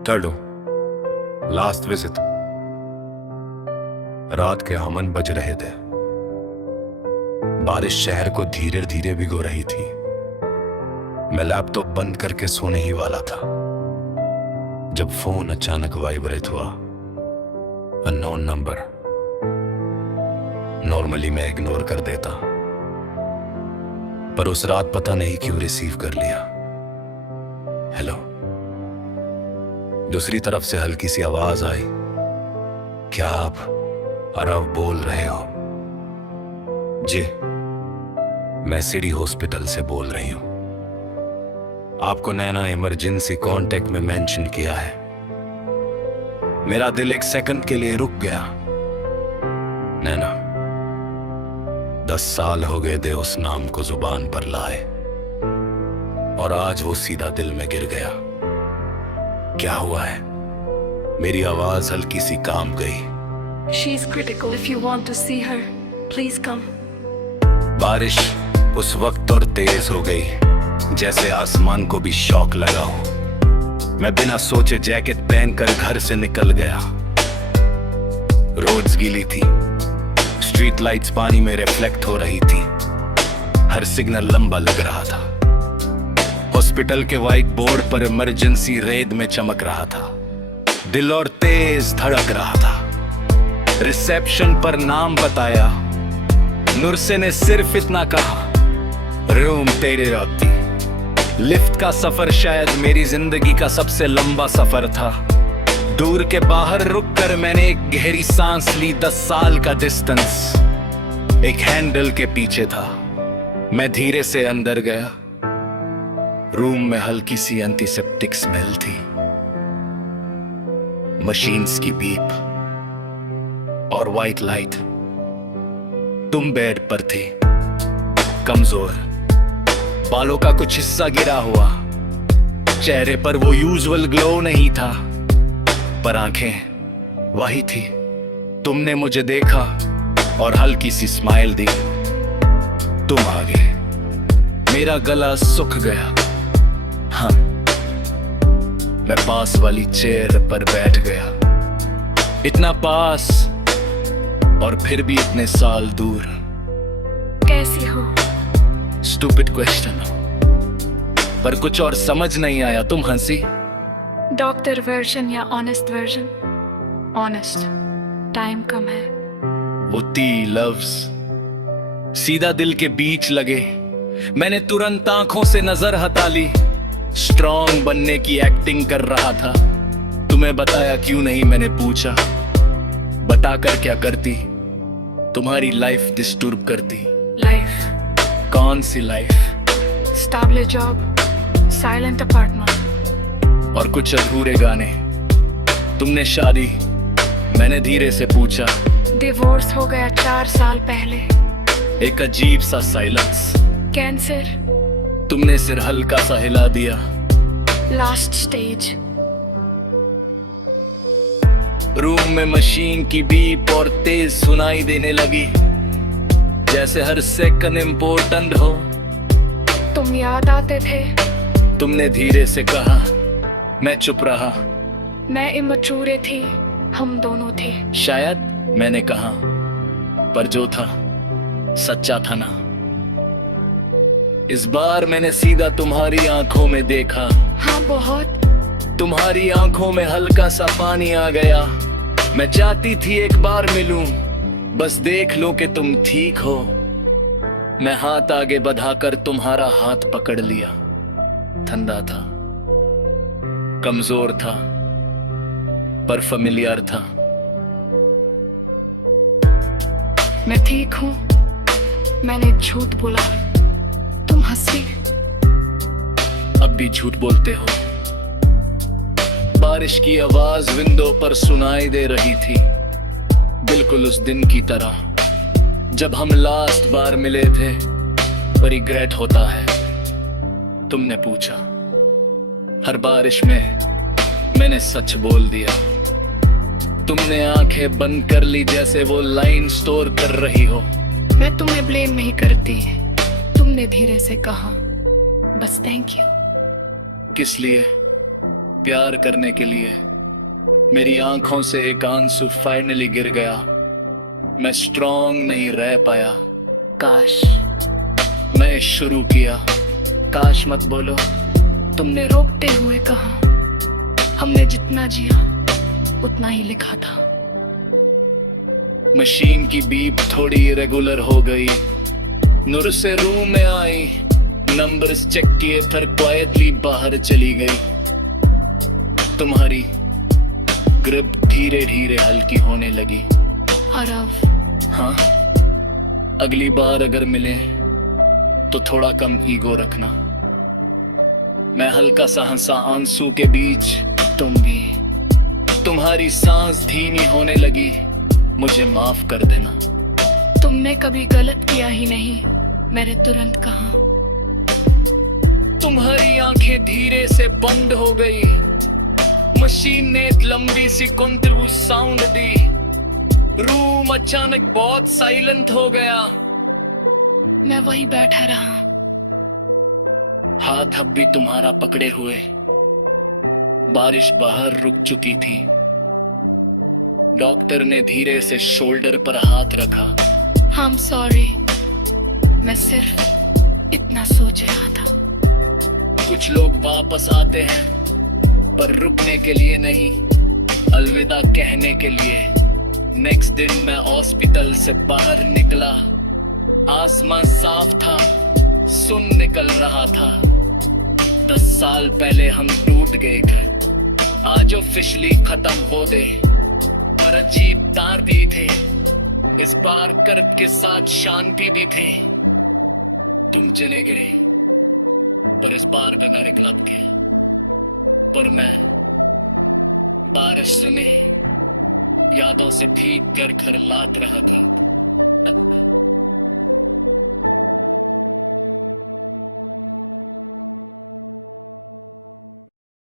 Third last visit. रात के हमन बज रहे थे। बारिश शहर को धीरे धीरे भिगो रही थी। मैं लैपटॉप बंद करके सोने ही वाला था जब फोन अचानक वाइब्रेट हुआ। Unknown number. नॉर्मली मैं इग्नोर कर देता, पर उस रात पता नहीं क्यों रिसीव कर लिया। हेलो। दूसरी तरफ से हल्की सी आवाज आई। क्या आप अरव बोल रहे हो? जी, मैं सिटी हॉस्पिटल से बोल रही हूं। आपको नैना इमरजेंसी कांटेक्ट में मेंशन किया है। मेरा दिल एक सेकंड के लिए रुक गया। नैना, 10 साल हो गए थे उस नाम को जुबान पर लाए, और आज वो सीधा दिल में गिर गया। क्या हुआ है? मेरी आवाज हल्की सी काम गई। She is critical. If you want to see her, please come. बारिश उस वक्त और तेज हो गई जैसे आसमान को भी शॉक लगा हो। मैं बिना सोचे जैकेट पहनकर घर से निकल गया। रोड्स गीली थी, स्ट्रीट लाइट्स पानी में रिफ्लेक्ट हो रही थी, हर सिग्नल लंबा लग रहा था। हॉस्पिटल के व्हाइट बोर्ड पर इमरजेंसी रेड में चमक रहा था। दिल और तेज धड़क रहा था। रिसेप्शन पर नाम बताया। नुरसे ने सिर्फ इतना कहा, रूम तेरे रब्ती। लिफ्ट का सफर शायद मेरी जिंदगी का सबसे लंबा सफर था। दूर के बाहर रुककर मैंने एक गहरी सांस ली। 10 साल का डिस्टेंस एक हैंडल के पीछे था। मैं धीरे से अंदर गया। रूम में हल्की सी एंटीसेप्टिक स्मेल थी, मशीन्स की बीप और वाइट लाइट। तुम बेड पर थे, कमजोर, बालों का कुछ हिस्सा गिरा हुआ। चेहरे पर वो यूजुअल ग्लो नहीं था, पर आंखें वही थी। तुमने मुझे देखा और हल्की सी स्माइल दी। तुम आ गए। मेरा गला सूख गया। हाँ, मैं पास वाली चेयर पर बैठ गया। इतना पास और फिर भी इतने साल दूर। कैसी हो? स्टूपिड क्वेश्चन, पर कुछ और समझ नहीं आया। तुम हंसी। डॉक्टर वर्जन या ऑनेस्ट वर्जन? ऑनेस्ट। टाइम कम है। वो 3 लफ्ज सीधा दिल के बीच लगे। मैंने तुरंत आंखों से नजर हटा ली। स्ट्रॉन्ग बनने की एक्टिंग कर रहा था। तुम्हें बताया क्यों नहीं, मैंने पूछा। बताकर क्या करती? तुम्हारी लाइफ डिस्टर्ब करती। लाइफ? कौन सी life? Stable job, silent apartment और कुछ अधूरे गाने। तुमने शादी? मैंने धीरे से पूछा। डिवोर्स हो गया 4 साल पहले। एक अजीब सा साइलेंस। कैंसर? तुमने सिर हल्का सा हिला दिया। Last stage. रूम में मशीन की बीप और तेज सुनाई देने लगी, जैसे हर सेकंड इम्पोर्टेंट हो। तुम याद आते थे? तुमने धीरे से कहा। मैं चुप रहा। मैं इमैच्योर थी, हम दोनों थे। शायद, मैंने कहा, पर जो था सच्चा था ना। इस बार मैंने सीधा तुम्हारी आंखों में देखा। हाँ, बहुत। तुम्हारी आंखों में हल्का सा पानी आ गया। मैं चाहती थी एक बार मिलूं, बस देख लो कि तुम ठीक हो। मैं हाथ आगे बढ़ाकर तुम्हारा हाथ पकड़ लिया। ठंडा था, कमजोर था, पर फेमिलियर था। मैं ठीक हूँ। मैंने झूठ बोला। तुम हंसी। अब भी झूठ बोलते हो। बारिश की आवाज विंडो पर सुनाई दे रही थी, बिल्कुल उस दिन की तरह जब हम लास्ट बार मिले थे। पर रिग्रेट होता है? तुमने पूछा। हर बारिश में मैंने सच बोल दिया। तुमने आंखें बंद कर ली जैसे वो लाइन स्टोर कर रही हो। मैं तुम्हें ब्लेम नहीं करती। तुमने धीरे से कहा, बस थैंक यू। किस लिए? प्यार करने के लिए मेरी आंखों से एक आंसू फाइनली गिर गया। मैं स्ट्रॉन्ग नहीं रह पाया। काश मैं शुरू किया। काश मत बोलो, तुमने रोकते हुए कहा। हमने जितना जिया उतना ही लिखा था। मशीन की बीप थोड़ी इरेगुलर हो गई। नूर से रूम में आई, नंबर्स चेक किए, फिर क्वाइटली बाहर चली गई। तुम्हारी ग्रिप धीरे धीरे हल्की होने लगी। और अब हाँ, अगली बार अगर मिले तो थोड़ा कम ईगो रखना। मैं हल्का सा हंसा आंसू के बीच। तुम भी। तुम्हारी सांस धीमी होने लगी। मुझे माफ कर देना। तुमने कभी गलत किया ही नहीं, मैंने तुरंत कहा। तुम्हारी आंखें धीरे से बंद हो गई। मशीन ने एक लंबी सी कुंतरू साउंड दी। रूम अचानक बहुत साइलेंट हो गया। मैं वही बैठा रहा। हाथ अब भी तुम्हारा पकड़े हुए। बारिश बाहर रुक चुकी थी। डॉक्टर ने धीरे से शोल्डर पर हाथ रखा। I'm sorry, मैं सिर्फ इतना सोच रहा था। कुछ लोग वापस आते हैं, पर रुकने के लिए नहीं, अलविदा कहने के लिए। नेक्स्ट दिन मैं हॉस्पिटल से बाहर निकला। आसमान साफ था, सुन निकल रहा था। 10 साल पहले हम टूट गए घर, आज ऑफिशियली खत्म हो दे। पर अजीब तार भी थे, इस बार कर्ब के साथ शांति भी थी। तुम चले गए, पर इस बार बगैर क्लब के। पर मैं बारिश से नहीं, यादों से भीग कर घर लात रहा था।